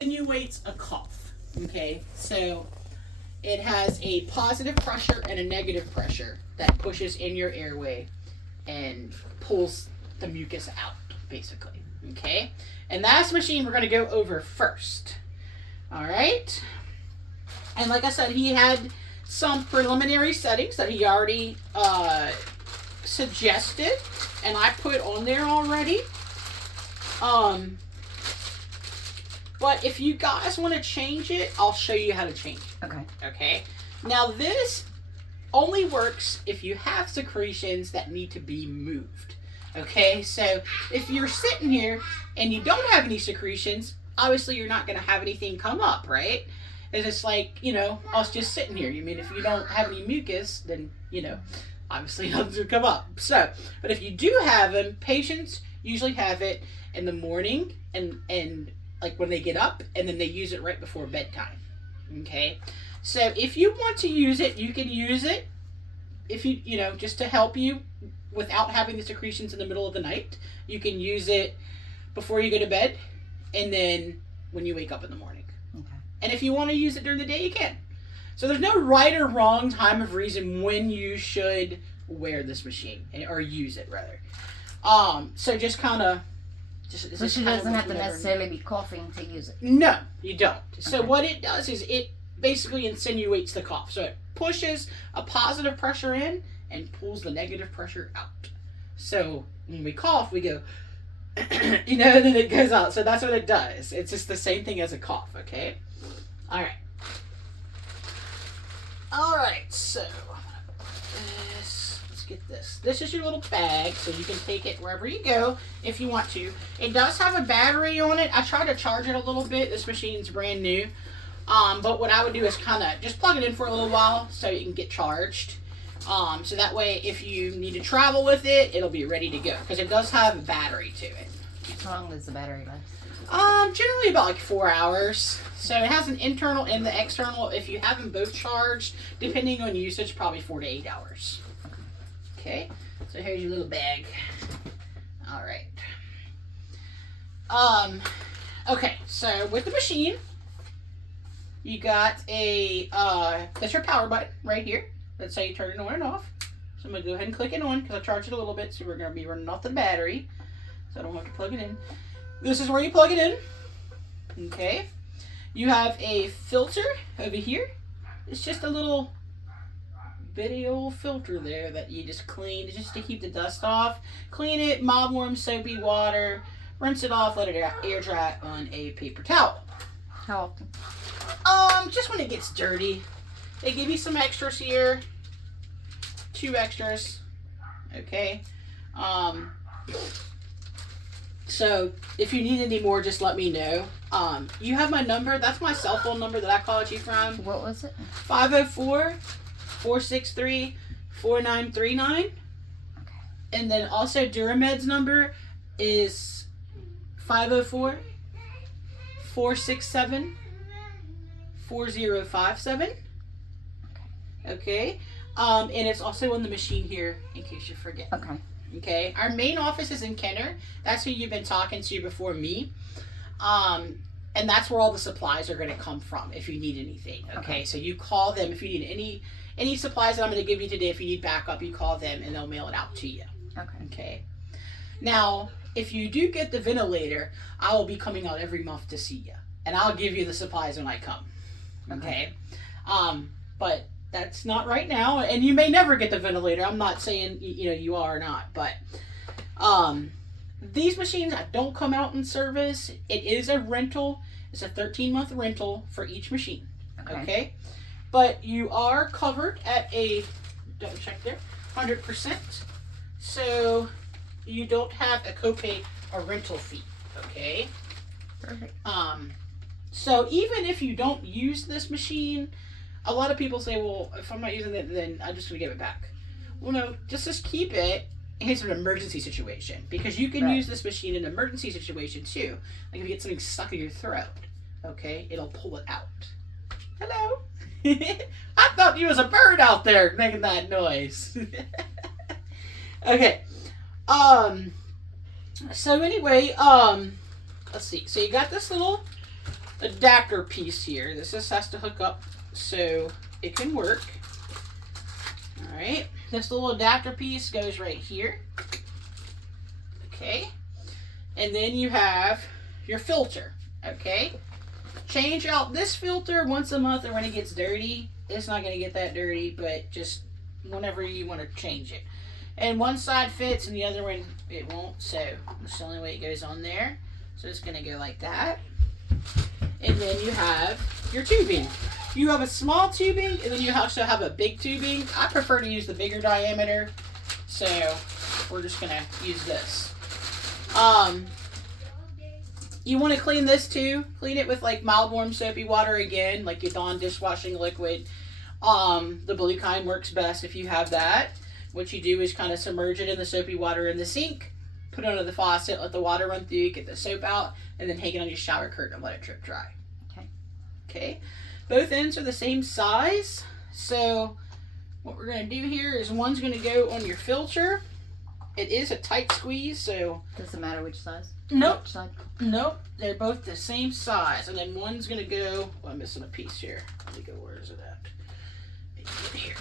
Insinuates a cough. Okay, so it has a positive pressure and a negative pressure that pushes in your airway and pulls the mucus out, basically. Okay, and that's the machine we're going to go over first. All right, and like I said, he had some preliminary settings that he already suggested, and I put on there already. Um, but if you guys want to change it, I'll show you how to change it. Okay. Okay. Now this only works if you have secretions that need to be moved. Okay, so if you're sitting here and you don't have any secretions, obviously you're not going to have anything come up, right? It's just like, us just sitting here. You mean if you don't have any mucus, then, obviously nothing's going to come up. So, but if you do have them, patients usually have it in the morning and like when they get up, and then they use it right before bedtime. Okay? So if you want to use it, you can use it if just to help you without having the secretions in the middle of the night. You can use it before you go to bed and then when you wake up in the morning. Okay. And if you want to use it during the day, you can. So there's no right or wrong time of reason when you should wear this machine or use it rather. So just kind of So she doesn't have to necessarily be coughing to use it. No, you don't. So Okay. what it does is it basically insinuates the cough. So it pushes a positive pressure in and pulls the negative pressure out. So when we cough, we go, and then it goes out. So that's what it does. It's just the same thing as a cough, okay? All right. All right, so let's get this. This is your little bag, so you can take it wherever you go if you want to. It does have a battery on it. I tried to charge it a little bit. This machine's brand new. But what I would do is kind of just plug it in for a little while so you can get charged. So that way, if you need to travel with it, it'll be ready to go because it does have a battery to it. How long does the battery last? Generally about like 4 hours. So it has an internal and the external. If you have them both charged, depending on usage, probably 4 to 8 hours. Okay. So here's your little bag. All right. Okay. So with the machine, you got that's your power button right here. That's how you turn it on and off. So I'm gonna go ahead and click it on because I charged it a little bit, so we're gonna be running off the battery, so I don't have to plug it in. This is where you plug it in. Okay. You have a filter over here. It's just a little bitty old filter there that you just clean just to keep the dust off. Clean it, mild warm soapy water, rinse it off, let it air dry on a paper towel. How often? Just when it gets dirty. They give you some extras here. 2 extras. Okay. So if you need any more, just let me know. You have my number. That's my cell phone number that I called you from. What was it? 504-463-4939. Okay. And then also Duramed's number is 504-467-4057. Okay. And it's also on the machine here in case you forget. Okay. Okay. Our main office is in Kenner. That's who you've been talking to before me. And that's where all the supplies are going to come from if you need anything. Okay. So you call them if you need any supplies that I'm going to give you today. If you need backup, you call them and they'll mail it out to you. Okay. Okay. Now, if you do get the ventilator, I will be coming out every month to see you, and I'll give you the supplies when I come. Okay. But that's not right now, and you may never get the ventilator. I'm not saying you are or not, but these machines don't come out in service. It is a rental. It's a 13-month rental for each machine. Okay. But you are covered at a double check there 100%. So you don't have a copay or rental fee. Okay. Perfect. So even if you don't use this machine, a lot of people say, well, if I'm not using it, then I'm just going to give it back. Well, no, just keep it in case of an emergency situation. Because you can use this machine in an emergency situation, too. Like if you get something stuck in your throat, okay, it'll pull it out. Hello? I thought you was a bird out there making that noise. Okay. So anyway, let's see. So you got this little adapter piece here. This just has to hook up so it can work. Alright, this little adapter piece goes right here. Okay, and then you have your filter. Okay, change out this filter once a month or when it gets dirty. It's not going to get that dirty, but just whenever you want to change it. And one side fits and the other one it won't, so that's the only way it goes on there. So it's going to go like that. And then you have your tubing. You have a small tubing and then you also have a big tubing. I prefer to use the bigger diameter, so we're just going to use this. You want to clean this too. Clean it with like mild warm soapy water again, like your Dawn dishwashing liquid. The blue kind works best if you have that. What you do is kind of submerge it in the soapy water in the sink, put it under the faucet, let the water run through, get the soap out, and then hang it on your shower curtain and let it drip dry. Okay. Both ends are the same size. So what we're going to do here is one's going to go on your filter. It is a tight squeeze, so... Does it matter which size? Nope. Which side? Nope. They're both the same size. And then one's going to go... Oh, I'm missing a piece here. Let me go. Where is it at? It's in here.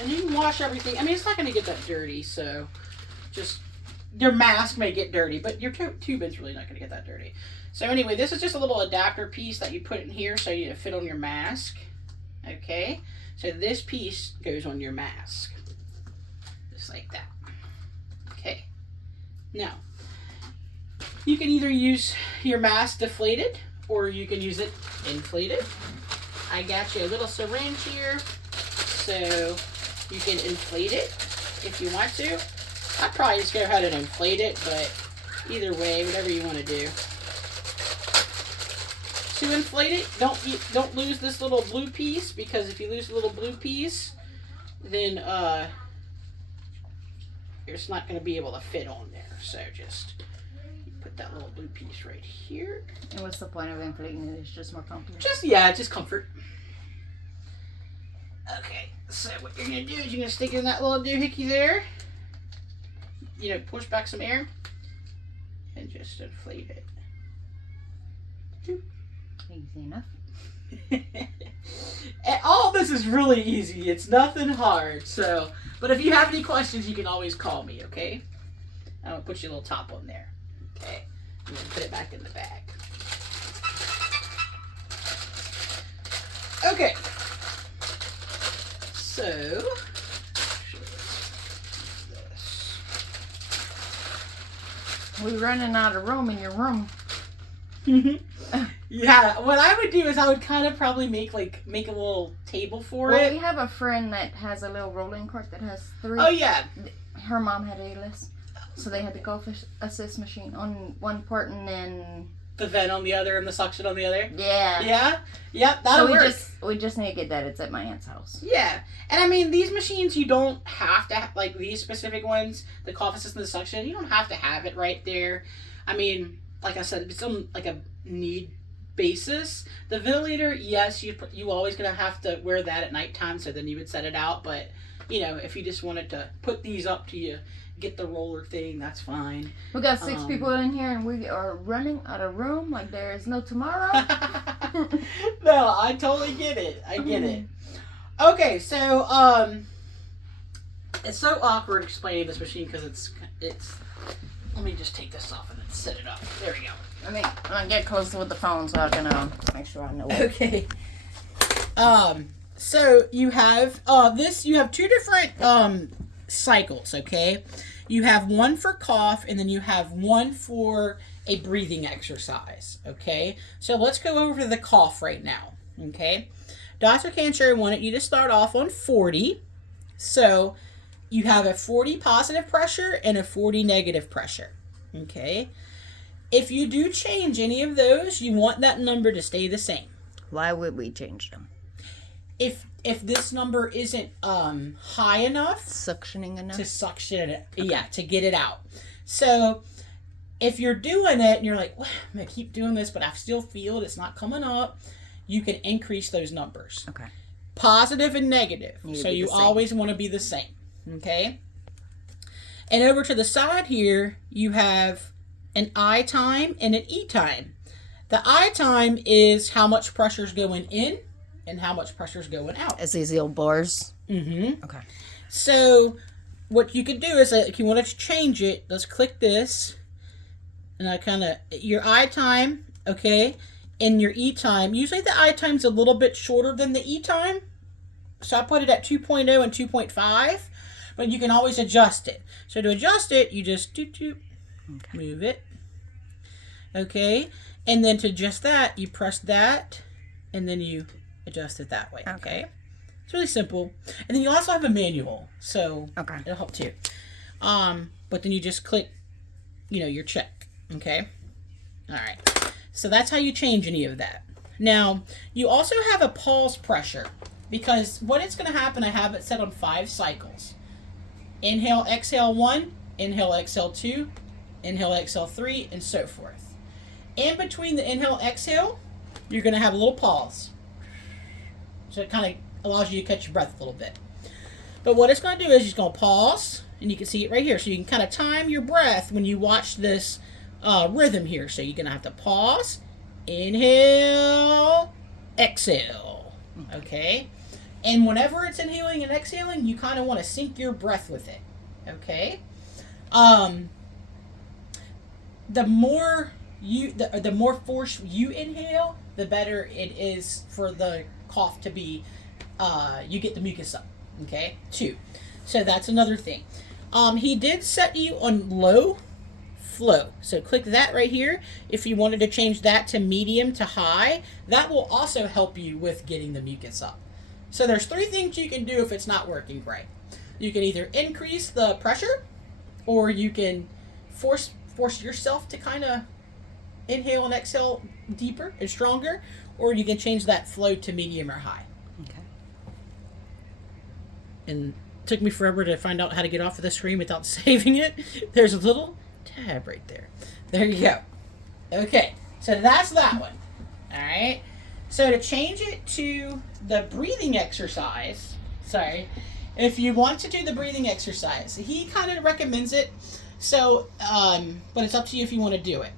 And you can wash everything. I mean, it's not going to get that dirty, so just your mask may get dirty, but your tubing's really not going to get that dirty. So anyway, this is just a little adapter piece that you put in here so you fit on your mask. Okay, so this piece goes on your mask, just like that. Okay, now you can either use your mask deflated or you can use it inflated. I got you a little syringe here, so you can inflate it if you want to. I'd probably just go ahead and inflate it, but either way, whatever you want to do. To inflate it, don't lose this little blue piece, because if you lose the little blue piece, then it's not going to be able to fit on there. So just put that little blue piece right here. And what's the point of inflating it? It's just more comfortable. Just comfort. Okay, so what you're going to do is you're going to stick it in that little doohickey there. You know, push back some air and just inflate it. Easy enough. And all this is really easy. It's nothing hard. So, but if you have any questions, you can always call me, okay? I'm going to put your little top on there. Okay. And then put it back in the bag. Okay. So, We're running out of room in your room. Yeah, what I would do is I would kind of probably make a little table for Well, it. we have a friend that has a little rolling cart that has 3. Oh yeah. Her mom had ALS, so they had the golf assist machine on one part and then The vent on the other and the suction on the other. yeah. Yeah. Yep. That'll work. We just need to get that. It's at my aunt's house. Yeah, and I mean these machines you don't have to like these specific ones, the cough assist and the suction. You don't have to have it right there. I mean, like I said, it's on like a need basis. The ventilator, yes, you always gonna have to wear that at nighttime, so then you would set it out. But you know, if you just wanted to put these up to you, get the roller thing, that's fine. We got 6 people in here, and we are running out of room like there is no tomorrow. No, I totally get it. I get it. Okay, so it's so awkward explaining this machine because it's. Let me just take this off and then set it up. There we go. I'm gonna get closer with the phone so I can make sure I know. Okay. So you have you have 2 different cycles, okay? You have one for cough and then you have one for a breathing exercise, okay? So let's go over the cough right now, okay? Dr. Cancher wanted you to start off on 40. So you have a 40 positive pressure and a 40 negative pressure, okay? If you do change any of those, you want that number to stay the same. Why would we change them? If this number isn't high enough, Suctioning enough? to suction it, yeah, to get it out. So If you're doing it and you're like, well, I'm going to keep doing this, but I still feel it's not coming up, you can increase those numbers. Okay. Positive and negative. So you always want to be the same. Okay? And over to the side here, you have an I time and an E time. The I time is how much pressure is going in and how much pressure is going out. As these little bars? Mm-hmm. Okay. So what you could do is, if you want to change it, let's click this. And I kind of, your I time, okay, and your E time. Usually the I time's a little bit shorter than the E time. So I put it at 2.0 and 2.5. But you can always adjust it. So to adjust it, you just move it. Okay. And then to adjust that, you press that. And then you adjust it that way. Okay. It's really simple. And then you also have a manual. So it'll help too. But then you just click, your check. Okay. All right. So that's how you change any of that. Now, you also have a pause pressure. Because what it's going to happen, I have it set on 5 cycles. Inhale, exhale 1, inhale, exhale 2, inhale, exhale 3, and so forth. In between the inhale, exhale, you're going to have a little pause. So it kind of allows you to catch your breath a little bit. But what it's going to do is it's going to pause, and you can see it right here. So you can kind of time your breath when you watch this rhythm here. So you're going to have to pause, inhale, exhale. Okay? And whenever it's inhaling and exhaling, you kind of want to sync your breath with it. Okay? The more force you inhale, the better it is for the cough to be, you get the mucus up. Okay? 2. So that's another thing. He did set you on low flow. So click that right here. If you wanted to change that to medium to high, that will also help you with getting the mucus up. So there's 3 things you can do if it's not working right. You can either increase the pressure, or you can force yourself to kind of inhale and exhale deeper and stronger, or you can change that flow to medium or high. Okay. And it took me forever to find out how to get off of the screen without saving it. There's a little tab right there. There you go. Okay, so that's that one. All right. So to change it to the breathing exercise, if you want to do the breathing exercise, he kind of recommends it. So, but it's up to you if you want to do it.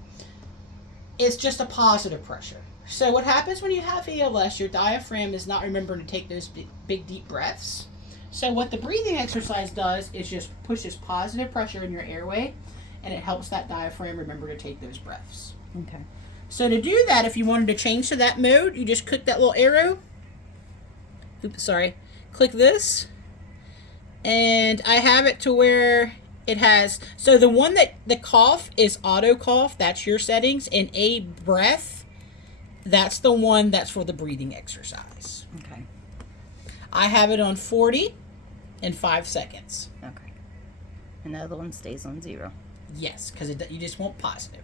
It's just a positive pressure. So what happens when you have ALS, your diaphragm is not remembering to take those big deep breaths. So what the breathing exercise does is just pushes positive pressure in your airway, and it helps that diaphragm remember to take those breaths. Okay. So to do that, if you wanted to change to that mode, you just click that little arrow. Click this. And I have it to where it has, so the one that the cough is auto cough, that's your settings, and a breath, that's the one that's for the breathing exercise. Okay. I have it on 40 and 5 seconds. Okay. And the other one stays on 0. Yes, because you just want positive.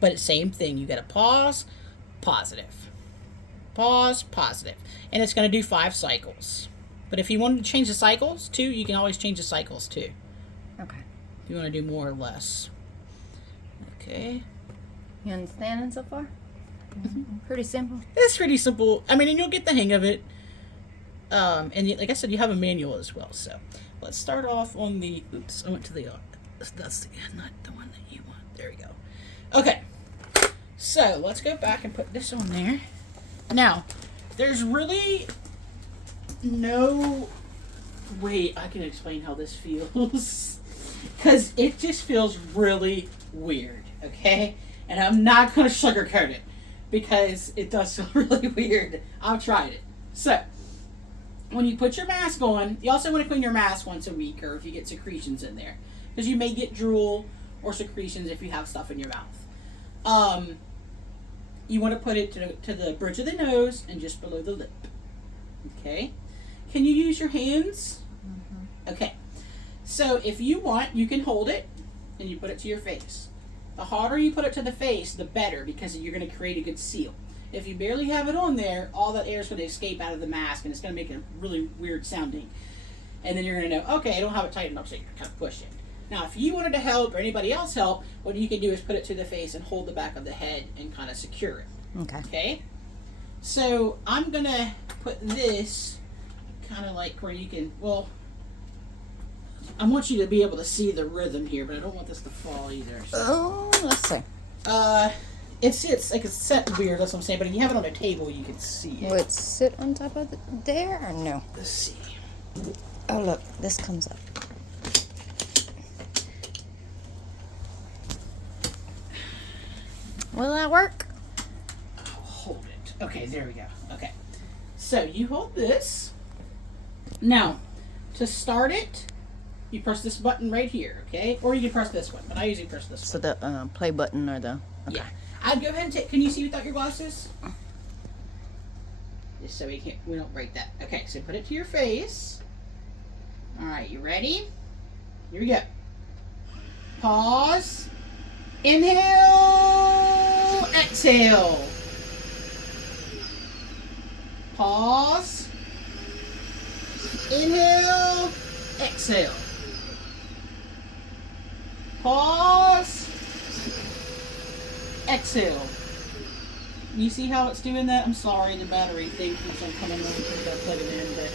But it's same thing. You got to pause, positive. Pause, positive. And it's going to do 5 cycles. But if you wanted to change the cycles too, you can always change the cycles too. Okay. If you want to do more or less. Okay. You understanding so far? Pretty simple. It's pretty simple. I mean, and you'll get the hang of it. And like I said, you have a manual as well. So let's start off on the, oops, I went to the, that's not the one that you want. There we go. Okay. So let's go back and put this on there. Now, there's really no way I can explain how this feels. Because it just feels really weird, okay? And I'm not going to sugarcoat it. Because it does feel really weird. I've tried it. So, when you put your mask on, you also want to clean your mask once a week, or if you get secretions in there. Because you may get drool or secretions if you have stuff in your mouth. You want to put it to the bridge of the nose and just below the lip. Okay? Can you use your hands? Mm-hmm. Okay. So if you want, you can hold it and you put it to your face. The harder you put it to the face, the better, because you're going to create a good seal. If you barely have it on there, all that air is going to escape out of the mask and it's going to make it really weird sounding. And then you're going to know, okay, I don't have it tight enough, so you're kind of pushing. Now, if you wanted to help or anybody else help, what you can do is put it to the face and hold the back of the head and kind of secure it. Okay. Okay? So, I'm going to put this kind of like where you can, well, I want you to be able to see the rhythm here, but I don't want this to fall either. So. Oh, let's see. It's like it's set weird, that's what I'm saying, but if you have it on a table, you can see it. Will it sit on top of there or no? Let's see. Oh, look, this comes up. Will that work? Hold it. Okay, there we go. Okay. So you hold this. Now, to start it, you press this button right here, okay? Or you can press this one, but I usually press this So one. the play button or the... Okay. Yeah. I'd go ahead and take, can you see without your glasses? Just so we don't break that. Okay, so put it to your face. Alright, you ready? Here we go. Pause. Inhale. Exhale. Pause. Inhale. Exhale. Pause. Exhale. You see how it's doing that? I'm sorry, the battery thing keeps on coming over to plug it in, but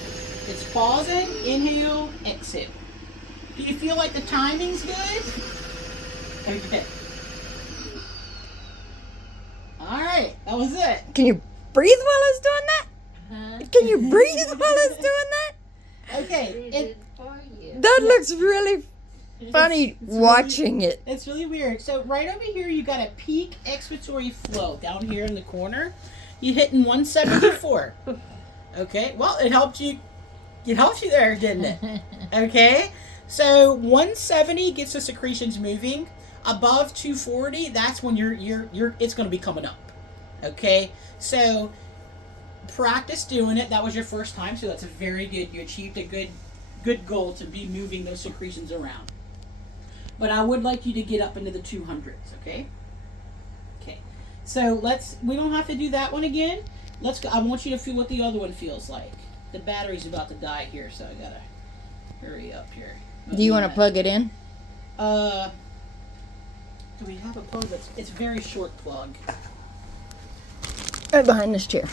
it's pausing, inhale, exhale. Do you feel like the timing's good? Okay. Alright, that was it. Can you breathe while it's doing that? Can you breathe while it's doing that? Okay. That looks really funny it's watching it. It's really weird. So right over here, you got a peak expiratory flow down here in the corner. You hitting 174. Okay. Well, it helped you. It helped you there, didn't it? Okay. So 170 gets the secretions moving. Above 240, that's when it's going to be coming up. Okay. So practice doing it. That was your first time, so that's a very good. You achieved a good goal to be moving those secretions around. But I would like you to get up into the 200s, okay? Okay. So we don't have to do that one again. Let's go. I want you to feel what the other one feels like. The battery's about to die here, so I gotta hurry up here. Do you want to plug it in? Do we have a plug it's a very short plug. Right behind this chair.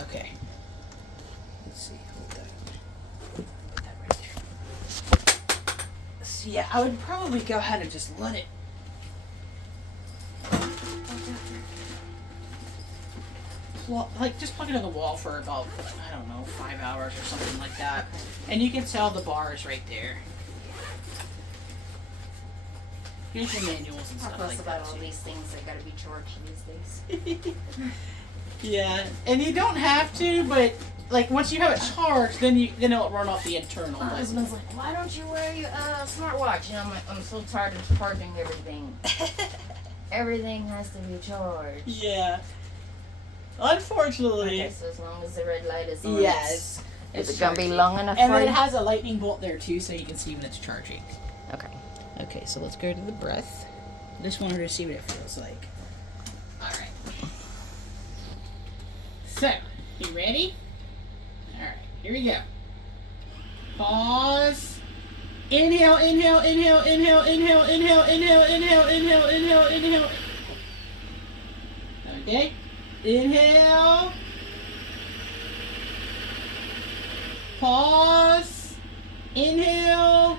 Okay. Let's see. Hold that. Put that right there. So yeah, I would probably go ahead and just let it. Like just plug it in the wall for about, I don't know, 5 hours or something like that. And you can tell the bars right there. Here's your manuals and stuff like that. about all these things that gotta be charged these days. Yeah, and you don't have to, but like once you have it charged, then it'll run off the internal. My husband's like, why don't you wear your smartwatch? And I'm like, I'm so tired of charging everything. Everything has to be charged. Yeah. Unfortunately. Okay, so as long as the red light is on. Yes. Is it gonna be long enough and for then you? it has a lightning bolt there too, so you can see when it's charging. Okay. Okay, so let's go to the breath. Just wanted to see what it feels like. Alright. So, you ready? Alright, here we go. Pause. Inhale, inhale, inhale, inhale, inhale, inhale, inhale, inhale, inhale, inhale, inhale. Okay. Inhale. Pause. Inhale.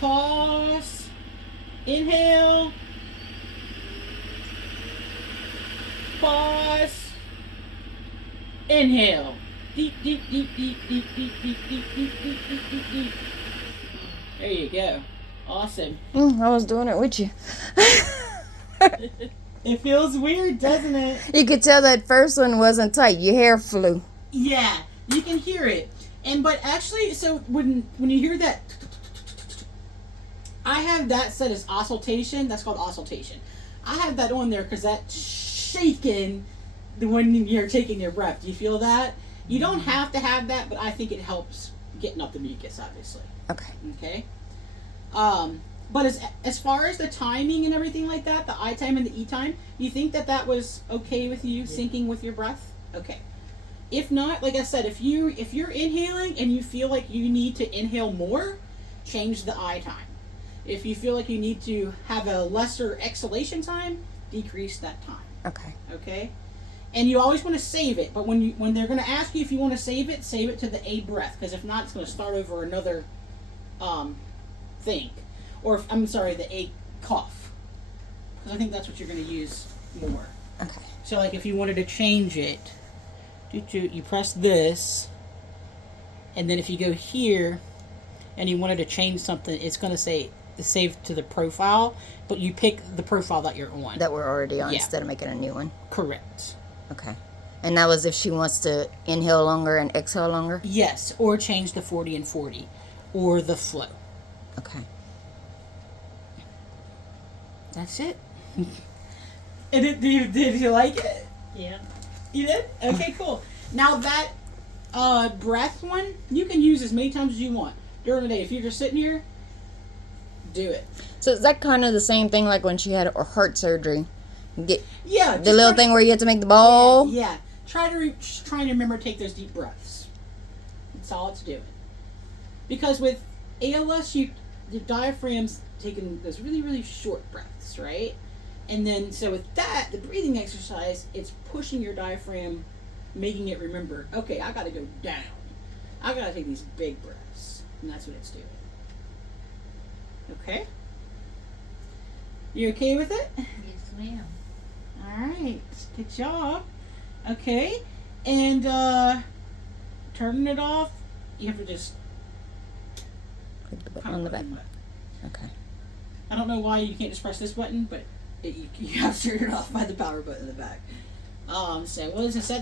Pause. Inhale. Pause. Inhale. Deep, deep, deep, deep, deep, deep, deep, deep, deep, deep, deep, deep, deep. There you go. Awesome. I was doing it with you. It feels weird, doesn't it? You could tell that first one wasn't tight. Your hair flew. Yeah, you can hear it. But actually, so when you hear that, I have that set as oscillation. That's called oscillation. I have that on there because that's shaking when you're taking your breath. Do you feel that? You don't have to have that, but I think it helps getting up the mucus, obviously. Okay. Okay. But as far as the timing and everything like that, the I time and the E time, you think that was okay with you, syncing with your breath? Okay. If not, like I said, if you're inhaling and you feel like you need to inhale more, change the I time. If you feel like you need to have a lesser exhalation time, decrease that time. Okay. Okay? And you always want to save it, but when they're going to ask you if you want to save it to the A breath, because if not, it's going to start over another thing. Or, the A cough. Because I think that's what you're going to use more. Okay. So, like, if you wanted to change it, you press this, and then if you go here, and you wanted to change something, it's going to say save to the profile, but you pick the profile that you're on. That we're already on Yeah. instead of making a new one. Correct. Okay. And that was if she wants to inhale longer and exhale longer? Yes, or change the 40 and 40, or the flow. Okay. That's it. And did you like it? Yeah. You did? Okay, cool. Now that breath one, you can use as many times as you want during the day. If you're just sitting here, do it. So is that kind of the same thing like when she had her heart surgery? Yeah. The little thing where you have to make the ball? Yeah. Try to remember to take those deep breaths. That's all it's doing. Because with ALS, the diaphragm's taking those really, really short breaths, right? And then, so with that, the breathing exercise, it's pushing your diaphragm, making it remember, okay, I gotta go down. I gotta take these big breaths. And that's what it's doing. Okay? You okay with it? Yes, ma'am. Alright. Good job. Okay. And, turning it off, you have to just Click the button on the back. Okay. I don't know why you can't just press this button, but you have to turn it off by the power button in the back. So what is it said?